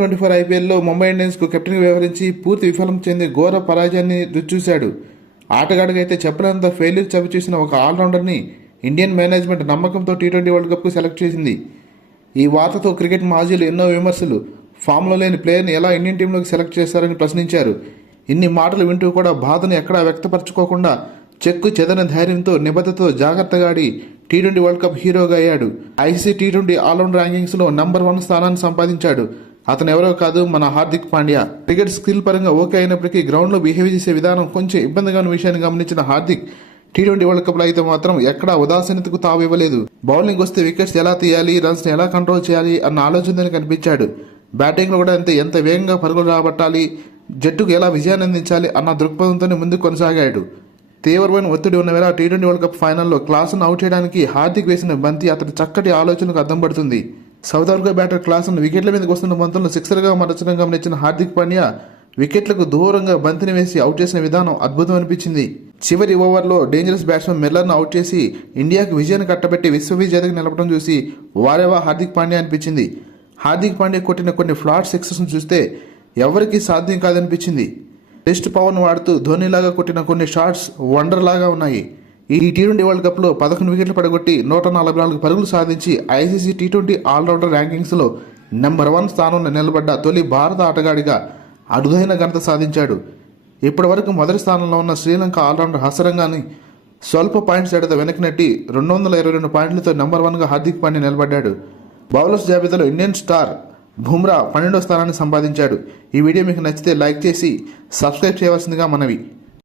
2024 ఐపీఎల్లో ముంబై ఇండియన్స్కు కెప్టెన్గా వ్యవహరించి పూర్తి విఫలం చెంది ఘోర పరాజయాన్ని రుచూశాడు. ఆటగాడికైతే చెప్పలేనంత ఫెయిల్యూర్ చవిచూసిన ఒక ఆల్రౌండర్ని ఇండియన్ మేనేజ్మెంట్ నమ్మకంతో టీ20 వరల్డ్ కప్కు సెలెక్ట్ చేసింది. ఈ వార్తతో క్రికెట్ మాజీలు ఎన్నో విమర్శలు. ఫామ్లో లేని ప్లేయర్ని ఎలా ఇండియన్ టీంలోకి సెలెక్ట్ చేశారని ప్రశ్నించారు. ఇన్ని మాటలు వింటూ కూడా బాధను ఎక్కడా వ్యక్తపరచుకోకుండా చెక్కు చెదరని ధైర్యంతో నిబద్ధతతో జాగ్రత్తగా ఆడి టీ20 వరల్డ్ కప్ హీరోగా అయ్యాడు. ఐసీసీ టీ20 ఆల్రౌండ్ ర్యాంకింగ్స్లో నంబర్ 1 స్థానాన్ని సంపాదించాడు. అతను ఎవరో కాదు, మన హార్దిక్ పాండ్యా. క్రికెట్ స్కిల్ పరంగా ఓకే అయినప్పటికీ గ్రౌండ్లో బిహేవ్ చేసే విధానం కొంచెం ఇబ్బందిగా ఉన్న విషయాన్ని గమనించిన హార్దిక్ టీ20 వరల్డ్ కప్లో అయితే మాత్రం ఎక్కడా ఉదాసీనతకు తావు ఇవ్వలేదు. బౌలింగ్ వస్తే వికెట్స్ ఎలా తీయాలి, రన్స్ని ఎలా కంట్రోల్ చేయాలి అన్న ఆలోచనతో కనిపించాడు. బ్యాటింగ్లో కూడా అంతే, ఎంత వేగంగా పరుగులు రాబట్టాలి, జట్టుకు ఎలా విజయాన్ని అందించాలి అన్న దృక్పథంతోనే ముందుకు కొనసాగాడు. తీవ్రమైన ఒత్తిడి ఉన్న వేళ టీ20 వరల్డ్ కప్ ఫైనల్లో క్లాసును అవుట్ చేయడానికి హార్దిక్ వేసిన బంతి అతడి చక్కటి ఆలోచనకు అద్దం పడుతుంది. సౌత్ ఆఫ్రికా బ్యాటర్ క్లాసును వికెట్ల మీదకి వస్తున్న బంతులను సిక్సర్గా మార్చడం గమనించిన హార్దిక్ పాండ్యా వికెట్లకు దూరంగా బంతిని వేసి అవుట్ చేసిన విధానం అద్భుతం అనిపించింది. చివరి ఓవర్లో డేంజరస్ బ్యాట్స్మెన్ మిల్లర్ను అవుట్ చేసి ఇండియాకు విజయాన్ని కట్టబెట్టి విశ్వవిజేతగా నిలపడం చూసి వారేవా హార్దిక్ పాండ్యా అనిపించింది. హార్దిక్ పాండ్యా కొట్టిన కొన్ని ఫ్లాట్ సిక్సెస్ను చూస్తే ఎవరికీ సాధ్యం కాదనిపించింది. టెస్ట్ పవర్ను వాడుతూ ధోనీలాగా కొట్టిన కొన్ని షాట్స్ వండర్ లాగా ఉన్నాయి. ఈ టీ20 వరల్డ్ కప్లో 11 వికెట్లు పడగొట్టి 144 పరుగులు సాధించి ఐసీసీ టీ20 ఆల్రౌండర్ ర్యాంకింగ్స్లో నెంబర్ 1 స్థానంలో నిలబడ్డ తొలి భారత ఆటగాడిగా అరుదైన ఘనత సాధించాడు. ఇప్పటి వరకు మొదటి స్థానంలో ఉన్న శ్రీలంక ఆల్రౌండర్ హసరంగాని స్వల్ప పాయింట్స్ ఎడత వెనక్కి నెట్టి 222 పాయింట్లతో నెంబర్ 1గా హార్దిక్ పాండ్యా నిలబడ్డాడు. బౌలర్స్ జాబితాలో ఇండియన్ స్టార్ బుమ్రా 12వ స్థానాన్ని సంపాదించాడు. ఈ వీడియో మీకు నచ్చితే లైక్ చేసి సబ్స్క్రైబ్ చేయవలసిందిగా మనవి.